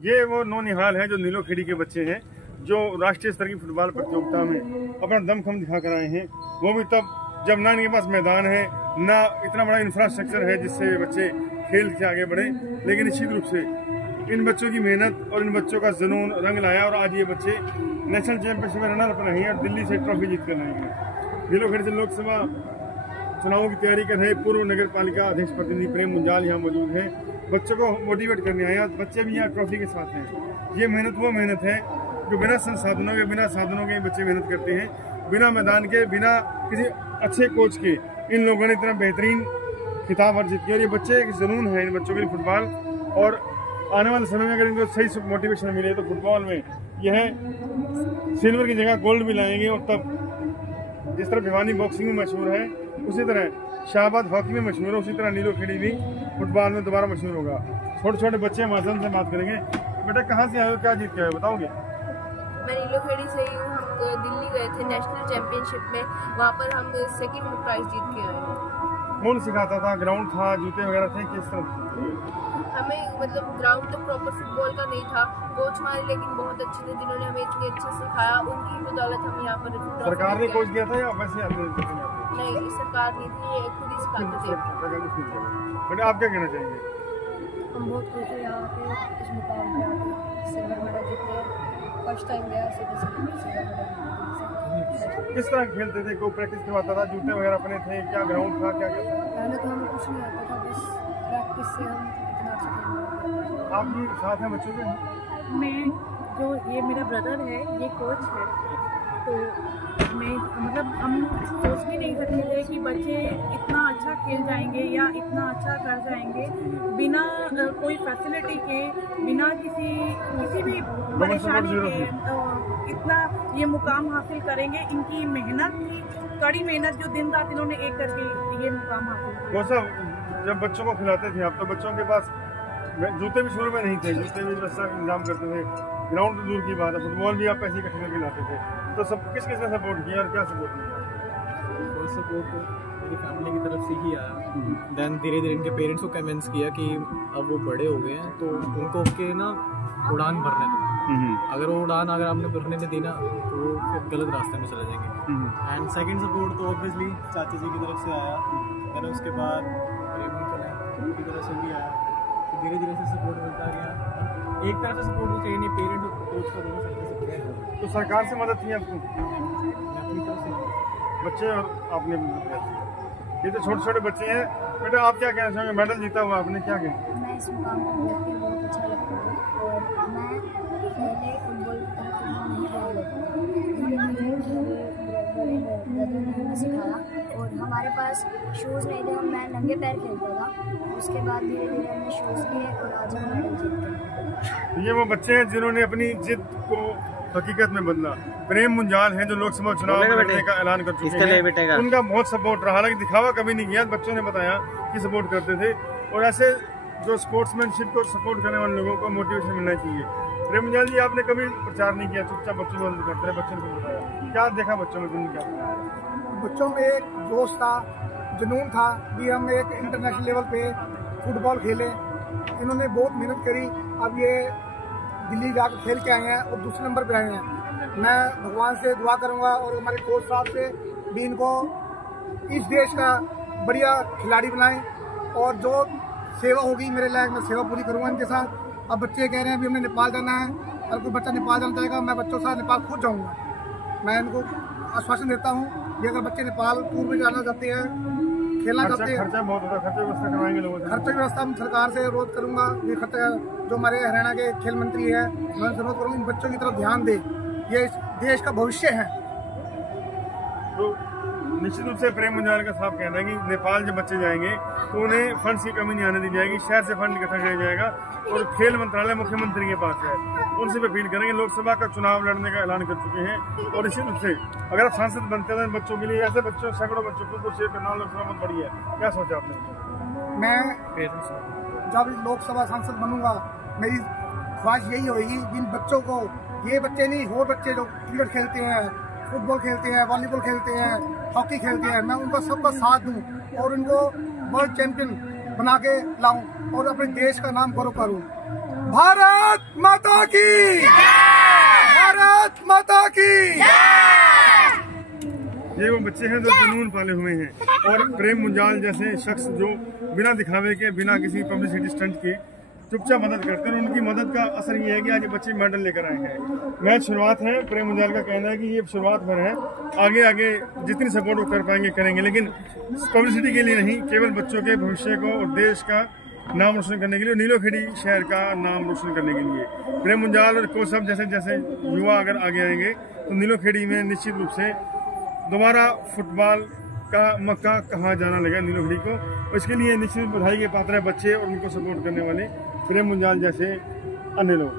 ये वो नौनिहाल है जो नीलोखेड़ी के बच्चे हैं जो राष्ट्रीय स्तर की फुटबॉल प्रतियोगिता में अपना दमखम दिखा कर आए हैं। वो भी तब जब ना इनके पास मैदान है ना इतना बड़ा इंफ्रास्ट्रक्चर है जिससे बच्चे खेल के आगे बढ़े, लेकिन निश्चित रूप से इन बच्चों की मेहनत और इन बच्चों का जुनून रंग लाया और आज ये बच्चे नेशनल चैंपियनशिप में रनर अप रहे हैं और दिल्ली से ट्रॉफी जीत कर रहे हैं। नीलोखेड़ी से लोकसभा चुनावों की तैयारी कर रहे पूर्व नगर पालिका अध्यक्ष प्रतिनिधि प्रेम मुंजाल यहाँ मौजूद हैं। बच्चों को मोटिवेट करने आए, बच्चे भी यहाँ ट्रॉफी के साथ हैं। ये मेहनत वो मेहनत है जो बिना संसाधनों के बिना साधनों के बच्चे मेहनत करते हैं, बिना मैदान के बिना किसी अच्छे कोच के इन लोगों ने इतना बेहतरीन खिताब अर्जित किया। और ये बच्चे एक जुनून है इन बच्चों के लिए फुटबॉल, और आने वाले समय में अगर इनको सही मोटिवेशन मिले तो फुटबॉल में यह सिल्वर की जगह गोल्ड भी लाएंगे। और तब जिस तरह भिवानी बॉक्सिंग में मशहूर है उसी तरह शाहबाद हॉकी में मशहूर है, उसी तरह नीलोखेड़ी भी फुटबॉल में दोबारा मशहूर होगा। छोटे छोटे बच्चे माध्यम से बात करेंगे। बेटा कहाँ से आए हो, क्या जीत के आए हो, बताओगे? मैं नीलोखेड़ी से ही हूँ। हम दिल्ली गए थे नेशनल चैंपियनशिप में, वहाँ पर हम सेकंड प्राइज जीत के आए हैं। कौन सिखाता था? ग्राउंड था, जूते वगैरह थे, किस तरह? हमें मतलब ग्राउंड तो प्रॉपर फुटबॉल का नहीं था, कोच हमारे लेकिन बहुत अच्छे थे जिन्होंने हमें इतनी अच्छे सिखाया। उनकी बदौलत हम यहाँ पर सरकार ने कोच दिया था या वैसे आते? नहीं, सरकार नहीं थी, ये खुद ही सिखाते थे। बट आप क्या कहना चाहेंगे? हम बहुत खुश हैं यहाँ पे इस मुकाम पे आके सिल्वर मेडल जीते। फर्स्ट टाइम गया सिल्वर मेडल। किस तरह खेलते थे? कोई प्रैक्टिस करवाता था? जूते वगैरह अपने थे? क्या ग्राउंड था? क्या क्या? पहले तो हमें कुछ नहीं आता था, बस प्रैक्टिस से हम इतना अच्छा खेल। आप भी साथ हैं बच्चों के? मैं जो ये मेरा ब्रदर है, ये कोच है, तो मैं मतलब हम सोच भी नहीं सकते थे कि बच्चे इतना अच्छा खेल जाएंगे या इतना अच्छा कर जाएंगे बिना कोई फैसिलिटी के, बिना किसी भी परेशानी के इतना ये मुकाम हासिल करेंगे। इनकी मेहनत थी, कड़ी मेहनत, जो दिन रात इन्होंने एक करके ये मुकाम हासिल किया। जब बच्चों को खिलाते थे आप तो बच्चों के पास जूते भी शुरू में नहीं थे, जूते भी व्यवस्था इंतजाम करते थे, ग्राउंड तो दूर की बात है, फुटबॉल भी आप पैसे इकट्ठे करके लाते थे, तो सब किस किस ने सपोर्ट किया और क्या सपोर्ट किया? फर्स्ट सपोर्ट तो मेरी फैमिली की तरफ से ही आया। देन धीरे धीरे इनके पेरेंट्स को कन्विंस किया कि अब वो बड़े हो गए हैं तो उनको के ना उड़ान भरने दो। अगर वो उड़ान अगर आपने भरने में दी ना तो वो फिर गलत रास्ते में चले जाएंगे। एंड सेकंड सपोर्ट तो ऑब्वियसली चाचा जी की तरफ से आया, फिर उसके बाद की तरफ से भी आया, तो धीरे धीरे से सपोर्ट मिलता गया। एक तरफ से सपोर्ट तो चाहिए नहीं, पेरेंट और कोच का दोनों सपोर्ट। तो सरकार से मदद थी आपको? अपनी तरफ से बच्चे और आपने मदद की। ये तो छोटे छोटे बच्चे हैं। बेटा आप क्या कहना चाहेंगे? मेडल जीता हुआ आपने, क्या कहना? मैं इस मुकाम को देख के बहुत अच्छा लगता है और मैं पहले फुटबॉल नहीं खेला लेता था। धीरे धीरे ब्रदर ने हमें सिखाया और हमारे पास शूज़ नहीं थे, मैं नंगे पैर खेलता था। उसके बाद धीरे धीरे हमने शूज़ लिए और आज हम मेडल जीत गए। ये वो बच्चे हैं जिन्होंने अपनी जिद को हकीकत में बदला। प्रेम मुंजाल हैं जो लोकसभा चुनाव लड़ने का ऐलान कर चुके हैं। उनका बहुत सपोर्ट रहा, हालांकि दिखावा कभी नहीं किया, बच्चों ने बताया कि सपोर्ट करते थे। और ऐसे जो स्पोर्ट्समैनशिप को सपोर्ट करने वाले लोगों को मोटिवेशन मिलना चाहिए। प्रेम मुंजाल जी आपने कभी प्रचार नहीं किया, चुपचाप बच्चों को करते रहे, बच्चों को बताया, क्या देखा बच्चों में? जुनून क्या? बच्चों में एक जोश था, जुनून था कि हम एक इंटरनेशनल लेवल पे फुटबॉल खेलें। इन्होंने बहुत मेहनत करी, अब ये दिल्ली जाकर खेल के आए हैं और दूसरे नंबर पे आए हैं। मैं भगवान से दुआ करूंगा और हमारे कोच साहब से भी इनको इस देश का बढ़िया खिलाड़ी बनाएं और जो सेवा होगी मेरे लायक मैं सेवा पूरी करूंगा इनके साथ। अब बच्चे कह रहे हैं अभी हमने नेपाल जाना है, अगर कोई बच्चा नेपाल जाना चाहेगा मैं बच्चों के साथ नेपाल खुद जाऊँगा। मैं इनको आश्वासन देता हूँ कि अगर बच्चे नेपाल टूर में जाना चाहते हैं, खेलना चाहते हैं, खर्चा बहुत होता है, खर्चा व्यवस्था करवाएंगे लोगों से। खर्चा की व्यवस्था हम सरकार से अनुरोध करूंगा। ये खर्चा जो हमारे हरियाणा के खेल मंत्री है, मैं उनसे अनुरोध करूँगा इन बच्चों की तरफ ध्यान दे, ये इस देश का भविष्य है। तो निश्चित रूप से प्रेम मुंजाल का साहब कहना है कि नेपाल जब बच्चे जाएंगे तो उन्हें फंड्स की कमी नहीं आने दी जाएगी, शहर से फंड इकट्ठा किया जाएगा और खेल मंत्रालय मुख्यमंत्री के पास है, उनसे भी अपील करेंगे। लोकसभा का चुनाव लड़ने का ऐलान कर चुके हैं और निश्चित रूप से अगर आप सांसद बनते हैं बच्चों के लिए, ऐसे बच्चों सैकड़ों बच्चों को कुछ करना लोकसभा बहुत बड़ी है, क्या सोचा आपने? मैं जब लोकसभा सांसद बनूंगा मेरी ख्वाहिश यही होगी कि इन बच्चों को, ये बच्चे नहीं और बच्चे जो क्रिकेट खेलते हैं, फुटबॉल खेलते हैं, वॉलीबॉल खेलते हैं, हॉकी खेलते हैं, मैं उनका सबका साथ दूं और उनको वर्ल्ड चैंपियन बना के लाऊं और अपने देश का नाम गौरव करूं। भारत माता की, भारत माता की। ये वो बच्चे हैं जो जुनून पाले हुए हैं और प्रेम मुंजाल जैसे शख्स जो बिना दिखावे के, बिना किसी पब्लिसिटी स्टंट के चुपचाप मदद करते हैं। उनकी मदद का असर ये है कि आज ये बच्चे मेडल लेकर आए हैं। मैच शुरुआत है। प्रेम मुंजाल का कहना है कि ये शुरुआत भर है, आगे आगे जितनी सपोर्ट वो कर पाएंगे करेंगे, लेकिन पब्लिसिटी के लिए नहीं, केवल बच्चों के भविष्य को और देश का नाम रोशन करने के लिए, नीलोखेड़ी शहर का नाम रोशन करने के लिए। प्रेम मुंजाल और कोच सब जैसे जैसे युवा अगर आगे आएंगे तो नीलोखेड़ी में निश्चित रूप से दोबारा फुटबॉल का मक्का कहा जाना लगा नीलोखेड़ी को। इसके लिए निश्चित बधाई के पात्र है बच्चे और उनको सपोर्ट करने वाले प्रेम मुंजाल जैसे अन्य लोग।